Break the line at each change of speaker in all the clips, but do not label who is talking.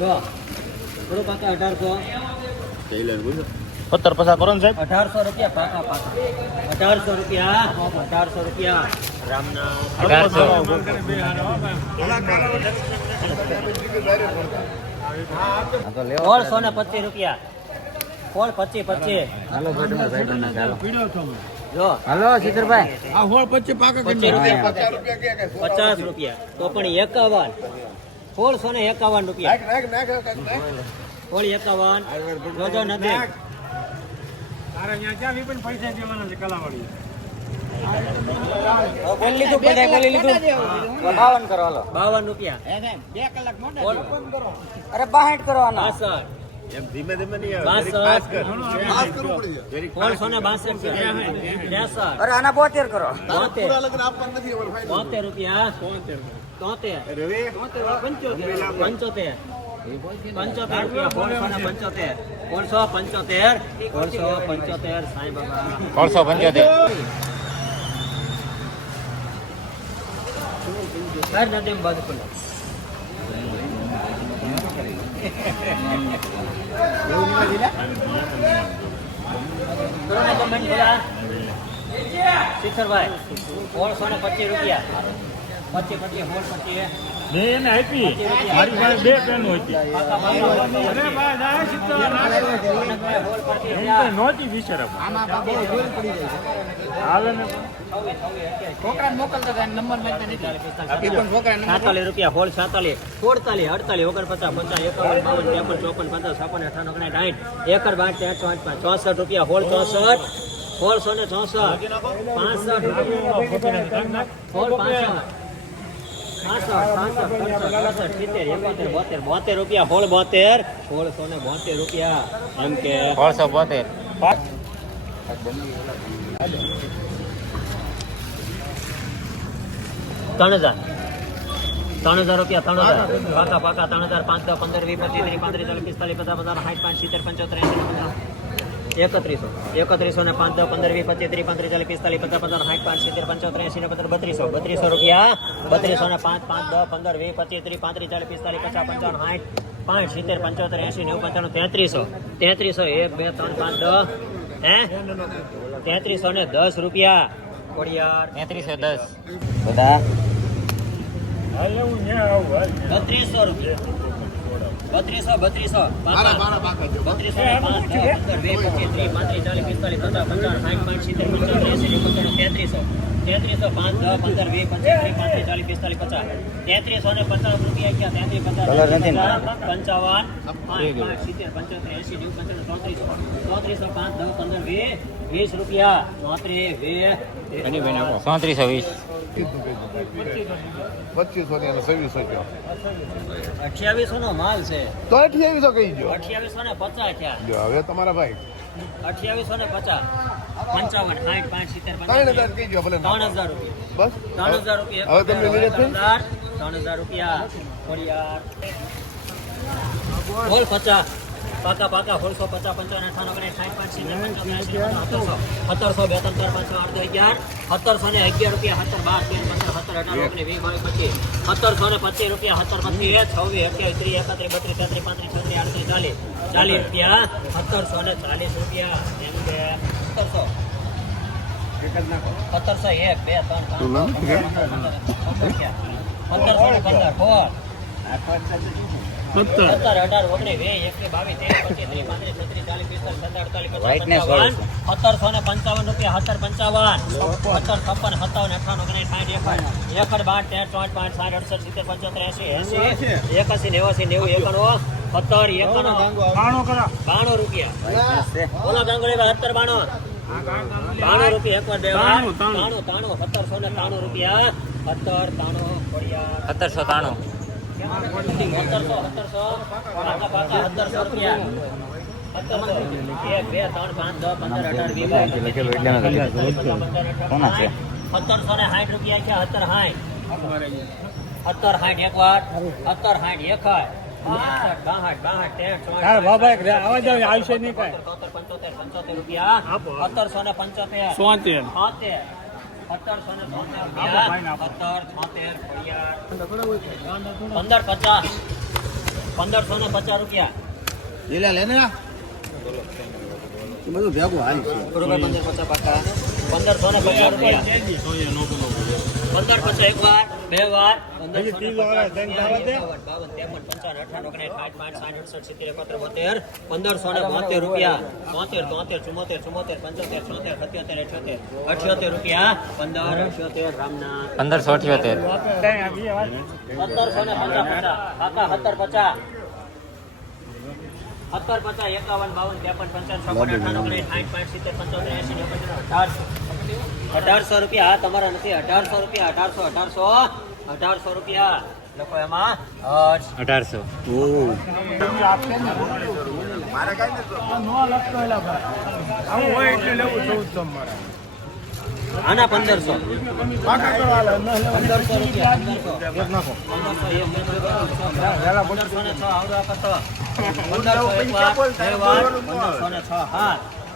જો. પાકા અઢારસો.
સત્તર પચાસ કરો ને સાહેબ.
અઢારસો રૂપિયા પાકા પાકા. અઢારસો રૂપિયા. અઢારસો રૂપિયા. રામના
અઢારસો.
સોળસો ને પચીસ રૂપિયા. કોણ પચીસ પચીસ. જો.
હાલો શીતરભાઈ
આ હોળ પચીસ પાકા
રૂપિયા. પચાસ રૂપિયા. તો પણ એકાવન. સોળસો ને એકાવન રૂપિયા. સોળ એકાવન. જોજો નથી
તારે અહીંયા ક્યાં વિપિન પૈસા દેવાના છે કલાવાળી
બોલી લીધું બધા બોલી લીધું. બાવન કરો હાલો.
બાવન રૂપિયા.
બે કલાક
સોળ
અરે બાહેઠ કરવાનો આના બોતેર કરો.
બોતેર. રૂપિયા. તોતેર પંચોતેર પંચોતેર રૂપિયા સોળસો ને પંચોતેર સોળસો પંચોતેર સોળસો પંચોતેર સાંઈ બાબા
સોળસો પંચોતેર
સર નદીમ બાજુ ખુલ્લો કરો ને comment બોલા. શિખરભાઈ સોળસો ને પચીસ રૂપિયા પચીસ પચીસ સોળ પચીસ
બે એને આપી મારી પાસે બે પેન હતી
પાકા પાકા
અરે ભાઈ જાય સીધો
સોળ પચીસ
એમ તો નહોતી બિચારા હાલે ને
છોકરાને મોકલતા હતા નંબર લખતા નથી એ પણ છોકરાને
સાતાલીસ રૂપિયા હોળ સાતાલીસ સુડતાલીસ અડતાલીસ ઓગણપચાસ પચાસ એકાવન બાવન ત્રેપન ચોપન પચાસ છપ્પન અઠાવન ઓગણીસ સાઠ એકર બાર ત્રણસો આઠ પાંચ ચોસઠ રૂપિયા હોળ ચોસઠ સોળસો ને ચોસઠ પાસઠ હોળ પાસઠ પાસઠ પાસઠ સડસઠ અડસઠ સિત્તેર એકોતેર બોતેર રૂપિયા હોળ બોતેર સોળસો ને બોતેર રૂપિયા એમ કે
સોળસો બોતેર
ત્રણ હજાર. ત્રણ હજાર રૂપિયા, ત્રણ હજાર. પાકા પાકા, ત્રણ હજાર પાંચ પંદર, વીસ, પચીસ, ત્રીસ, પાંત્રીસ, ચાલીસ, પિસ્તાલીસ, પચાસ પચાસ સાઠ, પાંચ, સિત્તેર, પંચોતેર એકત્રીસો. એકત્રીસો ને પાંચ પંદર વીસ પચીસ ત્રીસ પાંત્રીસ ચાલીસ પિસ્તાલીસ પચાસ પંદર સાઠ પાંચ સિત્તેર પંચોતેર એસી ને પંદર બત્રીસો. બત્રીસો રૂપિયા. બત્રીસો ને પાંચ પાંચ દસ પંદર વીસ પચીસ ત્રીસ પાંત્રીસ ચાલીસ પિસ્તાલીસ પચાસ પંચાવન સાઠ પાંચ સિત્તેર પંચોતેર એસી નેવું પંચાણું તેત્રીસો. તેત્રીસો એક બે ત્રણ પાંચ દસ. હે? તેત્રીસો ને દસ રૂપિયા.
તેત્રીસો દસ.
બધા?
બત્રીસો રૂપિયા. બત્રીસો બત્રીસો. બત્રીસો વીસ પચીસ ત્રીસ પાંત્રીસ ચાલીસ પિસ્તાલીસ પચાસ પંચાવન સાઠ પાંચ સિત્તેર પંચાવન એસી પંચાણું તેત્રીસો. તેત્રીસો પાંચ દસ પંદર વીસ પચીસ ત્રીસ પાંત્રીસ ચાલીસ પિસ્તાલીસ પચાસ. તેત્રીસો ને પચાસ રૂપિયા ક્યાં? તેત્રીસ પચાસ? પંચાવન પાંચ પાંચ સિત્તેર પંચોતેર એસી નેવું પંચાણું ચોત્રીસો. ચોત્રીસો પાંચ દસ પંદર વીસ. વીસ રૂપિયા ચોત્રીસ વીસ.
પચીસો ની અને છવ્વીસો રૂપિયા
અઠ્યાવીસો નો માલ છે.
તો અઠ્યાવીસો કહી ગયો
અઠ્યાવીસો ને પચાસ થયા.
હવે તમારા ભાઈ.
અઠ્યાવીસો ને પચાસ. પંચાવન સાઠ પાંચ સિત્તેર
ત્રણ હજાર કહી ગયો ભલે
ત્રણ હજાર રૂપિયા.
બસ.
ત્રણ હજાર રૂપિયા.
હવે તમને
ત્રણ હજાર. રૂપિયા. બોલ પચાસ. પાકા પાકા સોળસો પચાસ પંચાવન અઠાણું ઓગણીસ સાઠ પાંચ સત્તરસો સત્તરસો બે ત્રણ ચાર પાંચ છ અગિયાર સત્તરસો ને અગિયાર રૂપિયા સત્તર બાર તેર પંદર સત્તર અઢાર ઓગણીસ વીસ બાવીસ પચીસ સત્તરસો ને પચીસ રૂપિયા સત્તર પચીસ છવ્વીસ અઠ્યાવીસ ત્રીસ એકત્રીસ બત્રીસ તેત્રીસ પાંત્રીસ છત્રીસ આડત્રીસ ચાલીસ ચાલીસ રૂપિયા સત્તરસો ને ચાલીસ રૂપિયા એમ કે સત્તરસો સત્તરસો એક બે ત્રણ પંદર
પંદર
સત્તરસો ને પંચાવન રૂપિયા સત્તર પંચાવન સત્તર છપ્પન સત્તાવન ઓગણીસ સાઠ એકડ એકડ બાર તેર ચોટ પાંચ સાઠ અડસઠ સિત્તેર પંચોતેર એસી એસી એકાસી નેવાસી નેવું એકાણું સત્તર એકાણું
બાણું
રૂપિયા. બોલો ગાંગુળી સત્તર બાણું. બાણું રૂપિયા એકવાર વાર.
તાણું, તાણું.
તાણું તાણું સત્તરસો ને તાણું રૂપિયા. સત્તર તાણું
સત્તરસો ત્રાણું
સત્તરસો ને સાઠ રૂપિયા છે સત્તર સાઠ સત્તર સાઠ એક વાર સત્તર સાઠ એક પંચોતેર પંચોતેર રૂપિયા સત્તરસો ને પંચોતેર
સોતેર
પંદર પચાસ પંદરસો ને પચાસ રૂપિયા
લીલા લે ને આ. બધું ભેગું હાલ
પંદર પચાસ પાકા પંદરસો ને પચાસ રૂપિયા પંદર પચાસ એક વાર બે વાર પંદરસો ને બોતેર રૂપિયા બોતેર તોતેર ચુમોતેર ચુમ્મોતેર પંચોતેર છોતેર સત્યોતેર અઠ્યોતેર અઠ્યોતેર રૂપિયા પંદર અઠ્યોતેર રામના
પંદરસો અઠ્યોતેર.
સત્તરસો ને પચાસ કાકા સત્તર પચાસ સત્તર પચાસ એકાવન બાવન ત્રેપન પંચાવન છપ્પન અઠાણું સાઠ પાંચ સિત્તેર પંચોતેર એસી પંચાવન અઢારસો રૂપિયા. હા તમારા નથી. અઢારસો રૂપિયા અઢારસો અઢારસો અઢારસો રૂપિયા. લોકો એમાં.
અઢારસો.
આના પંદરસો. પંદરસો રૂપિયા પંદરસો ને છ. આવડો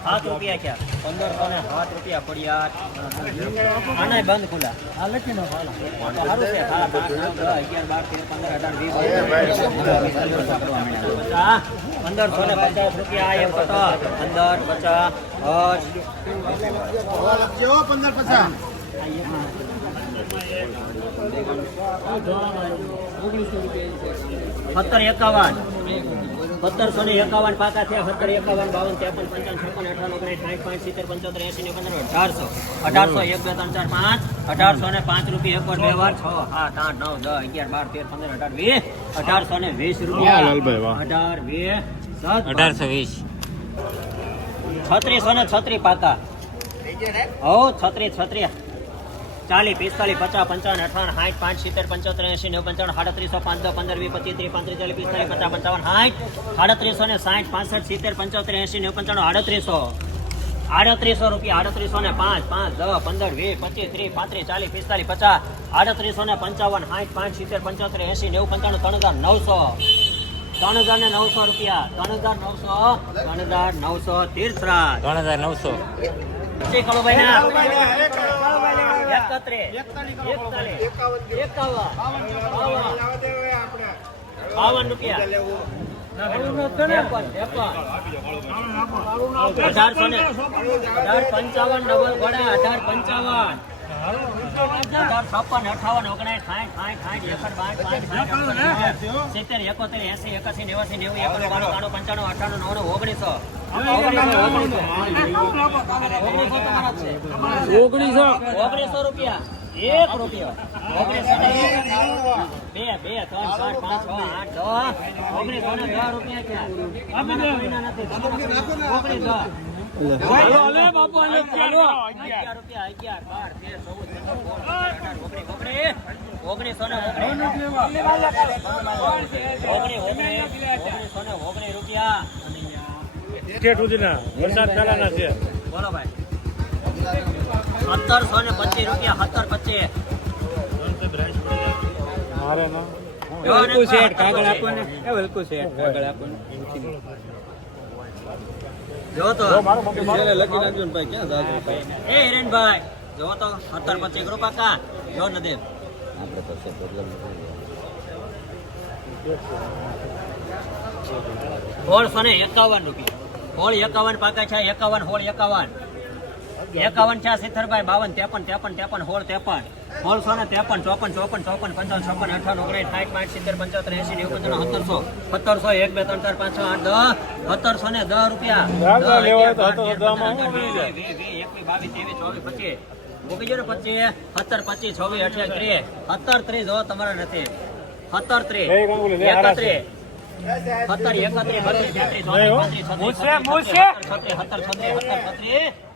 હાથ. સાત રૂપિયા ક્યાં? પંદરસો ને સાત રૂપિયા પડ્યા. આના બંધ ખુલા આ લખી નાખો સારું છે. સાડા પાંચ, નવ, અગિયાર, બાર, તેર, પંદર, અઢાર, વીસ, પંદરસો ને પચાસ રૂપિયા એમ એક પંદર પચાસ હજ
પંદર પચાસ?
સત્તર એકાવન. સત્તરસો ને એકાવન પાકા થયા સત્તર એકાવન બાવન ત્રેપન પંચાવન છપ્પન અઠાવન ઓગણીસ સાઠ પાંચ સિત્તેર પંચોતેર એસી ને પંદર અઢારસો. અઢારસો એક બે ત્રણ ચાર પાંચ. અઢારસો ને પાંચ રૂપિયા એક વાર બે વાર છ. સાત આઠ નવ દસ અગિયાર બાર તેર પંદર અઢાર વીસ. અઢારસો ને વીસ રૂપિયા. અઢાર વીસ.
અઢારસો વીસ.
છત્રીસો ને છત્રી પાકા. હો છત્રી છત્રી. ચાલીસ પિસ્તાલીસ પચાસ પંચાવન અઠાવન સાઠ પાંચ સિત્તેર પંચોતેર એસી નેવું પંચાવન સાડત્રીસો પાંચ પંદર વીસ પચીસ ત્રીસ પાંત્રીસ ચાલીસ પિસ્તાલીસ પચાસ પંચાવન સાઠ સાડત્રીસો ને સાઠ પાસઠ સિત્તેર પંચોતેર એસી નેવું પંચાવન આડત્રીસો આડત્રીસો રૂપિયા આડત્રીસો ને પાંચ પાંચ દસ પંદર વીસ પચીસ ત્રીસ પાંત્રીસ ચાલીસ પિસ્તાલીસ પચાસ આડત્રીસો ને પંચાવન સાઠ પાંચ સિત્તેર પંચોતેર એસી નેવું પંચાણું ત્રણ હજાર નવસો. ત્રણ હજાર ને નવસો રૂપિયા ત્રણ હજાર નવસો ત્રણ હજાર નવસો તીર્થરાજ.
ત્રણ હજાર નવસો.
કળુભાઈ ના એકાવન બાવન રૂપિયા. અઢારસો ને અઢાર પંચાવન ડબલ ઘોડા અઢાર પંચાવન અઢાર છપ્પન અઠાવન ઓગણીસ સાઠ સાઠ સાઠ એકસઠ બાર પાંચ સિત્તેર એકોતેર એસી એકાસી નેવાસી નેવું એકાણું બાણું પંચાણું અઠાણું નવ્વાણું ઓગણીસો ઓગણીસો ઓગણીસો
ઓગણીસો
ઓગણીસો રૂપિયા. એક રૂપિયો. ઓગણીસો. બે બે, ત્રણ, ચાર, પાંચ, છ, આઠ, દસ. ઓગણીસો ને દસ ઓગણીસ દસ. ઓગણીસ ઓગણીસ ઓગણીસો ને ઓગણીસ ઓગણીસ. ઓગણીસ ઓગણીસો. ને ઓગણીસ રૂપિયા.
સ્ટેટ સુધીના વરસાદ પહેલાના છે.
બોલો ભાઈ. સત્તરસો ને પચીસ રૂપિયા સત્તર પચીસ.
મારે ના.
વેલકુ શેઠ, કાગળ
આપો ને એ વેલકુ શેઠ કાગળ આપો ને
જો તો.
લખી નાખજો ને ભાઈ ક્યાં જાજો
એ હિરેનભાઈ જો તો સત્તર પચીસ રૂપિયા કા? જો નદેવ સોળસો ને એકાવન રૂપિયા. હોળ એકાવન પાકા છે એકાવન હોળ એકાવન એકાવન છે સિત્તેરભાઈ બાવન ત્રેપન ત્રેપન ત્રેપન હોળ ત્રેપન સોળસો ને ત્રેપન ચોપન ચોપન ચોપન પંચાવન છપ્પન અઠાવન ઓગણીસ સાઠ પાંચ સિત્તેર પંચોતેર એસી નેવું પંચાવન સત્તરસો સત્તરસો એક બે ત્રણ ચાર પાંચ છ આઠ દસ સત્તરસો ને દસ રૂપિયા એકવીસ, બાવીસ, ત્રેવીસ, ચોવીસ, પચીસ. મૂકી જો ને પચીસ, સત્તર, પચીસ, છવ્વીસ, અઠ્યાસ ત્રીસ. સત્તર, ત્રીસ, જો તમારા નથી. સત્તર, ત્રીસ. એકત્રીસ.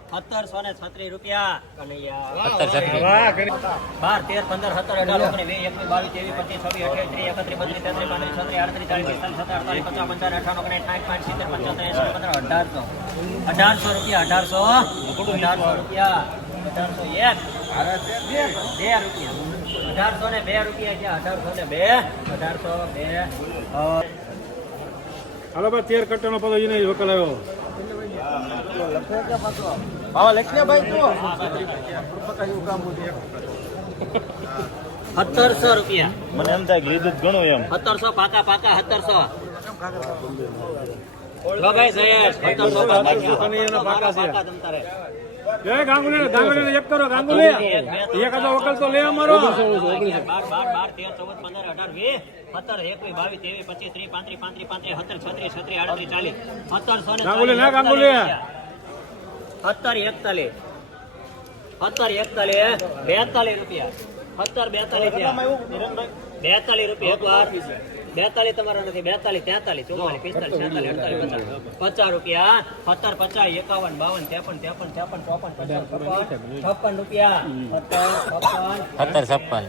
સત્તરસો ને છત્રીસ રૂપિયા. બાર તેર પંદર સત્તર અઢાર ઓગણીસ વીસ એકવીસ બાવીસ ત્રેવીસ પચીસ છવ્વીસ અઠ્યાવીસ ત્રીસ એકત્રીસ બત્રીસ તેત્રીસ પાંત્રીસ છત્રીસ આડત્રીસ ચાલીસ પિસ્તાલીસ સત્તર અડતાલીસ પચાસ પંચાવન અઠાવન ઓગણીસ સાઠ પાંચ સિત્તેર પંચોતેર એંસી પંદર અઢારસો. અઢારસો રૂપિયા અઢારસો. અઢારસો રૂપિયા. અઢારસો એક. બે રૂપિયા. અઢારસો ને બે રૂપિયા છે અઢારસો ને બે. અઢારસો બે. અ,
હાલો ભાઈ તેર કટ્ટાનો પતો એને વકલ આવ્યો.
હા લખી ભાઈ તો
સત્તરસો રૂપિયા.
મને એમ થાય કે લીધું ઘણું એમ.
સત્તરસો પાકા પાકા સત્તરસો. લો ભાઈ જયેશ. સત્તરસો પાકા. પાકા તમ તારે.
જય ગાંગુલી ગાંગુલી એક કરો ગાંગુલી. એક હતો વકલ તો લે અમારો.
બાર બાર બાર તેર ચૌદ પંદર અઢાર વીસ સત્તર એકવીસ બાવીસ ત્રેવીસ પચીસ ત્રીસ પાંત્રીસ પાંત્રીસ પાંત્રીસ સત્તર છત્રીસ છત્રીસ આડત્રીસ ચાલીસ. સત્તરસો ને
ગાંગુલી ના ગાંગુલી.
સત્તર એકતાલીસ. સત્તર એકતાલીસ બેતાલીસ રૂપિયા. સત્તર બેતાલીસ બેતાલીસ રૂપિયા. એક વાર. બેતાલીસ તમારા નથી બેતાલીસ તેતાલીસ ચુમ્માલીસ પિસ્તાલીસ છેતાલીસ અડતાલીસ પચાસ પચાસ રૂપિયા સત્તર પચાસ એકાવન બાવન ત્રેપન ત્રેપન ત્રેપન ચોપન પચાસ છપ્પન છપ્પન રૂપિયા. સત્તર છપ્પન.
સત્તર છપ્પન.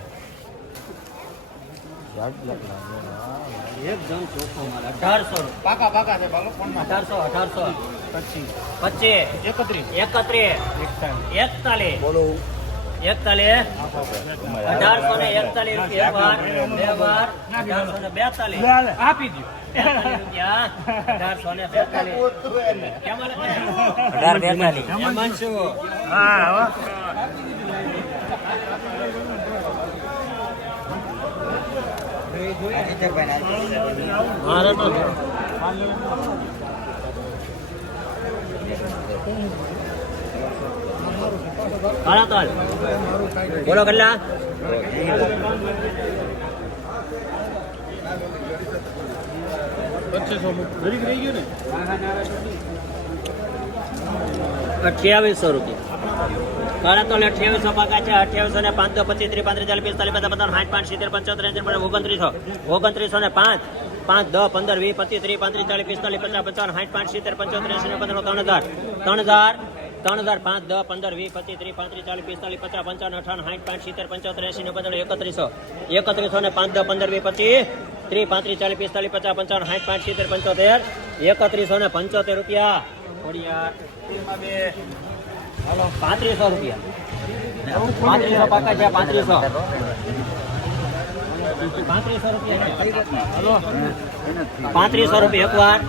એકદમ ચોખ્ખો માલ અઢારસો
પાકા પાકા છે ભાલો ફોનમાં.
અઢારસો અઢારસો. પચીસ. એકત્રીસ. એકત્રીસ. એકતાલીસ. એકતાલીસ. અઢારસો ને એકતાલીસ રૂપિયા એક વાર બે વાર અઢારસો ને બેતાલીસ.
આપી દો
અઢારસો ને બેતાલીસ. કેમ
બેતાલીસ
એમાં શું? હાલો તો હાલ. બોલો કેટલા? અઠ્યાવીસો રૂપિયા. કાળા તોલે અઠ્યાવીસો પાકા છે. અઠ્યાવીસો ને પાંચ પચીસ ત્રીસ પાંત્રીસ ચાલીસ પિસ્તાલીસ પચાસ પચાસ સાઠ પાંચ સિત્તેર પંચોતેર એંસી ઓગણત્રીસો. ઓગણત્રીસો ને પાંચ. પાંચ દસ પંદર વીસ પચીસ ત્રીસ પાંત્રીસ ચાલીસ પિસ્તાલીસ પચાસ પચાસ સાઠ પાંચ સિત્તેર પંચોતેર એંસી પંદર ત્રણ હજાર. ત્રણ હજાર ત્રણ હજાર પાંચ દસ પંદર વીસ પચીસ ત્રીસ પાંત્રીસ ચાલીસ, પિસ્તાલીસ, પચાસ, પંચાવન અઠાવન સાઠ પાંચ સિત્તેર પંચોતેર એસી ને પંદર એકત્રીસો એકત્રીસો ને પાંચ દસ પંદર વીસ પચીસ ત્રીસ પાંત્રીસ ચાલીસ પિસ્તાલીસ પચાસ પંચાવન સાઠ પાંચ સિત્તેર પંચોતેર એકત્રીસો ને પંચોતેર રૂપિયા પાંત્રીસો રૂપિયા પાંત્રીસો પાકા પાંત્રીસો પાંત્રીસો રૂપિયા. પાંત્રીસો રૂપિયા એક વાર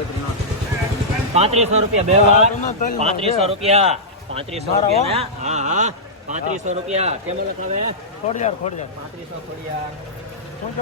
પાંત્રીસો રૂપિયા બે વાર. પાંત્રીસો રૂપિયા. પાંત્રીસો રૂપિયા હા. હા પાંત્રીસો રૂપિયા. કેમ લખાવે
ખોડિયાર ખોડિયાર.
પાંત્રીસો ખોડિયાર.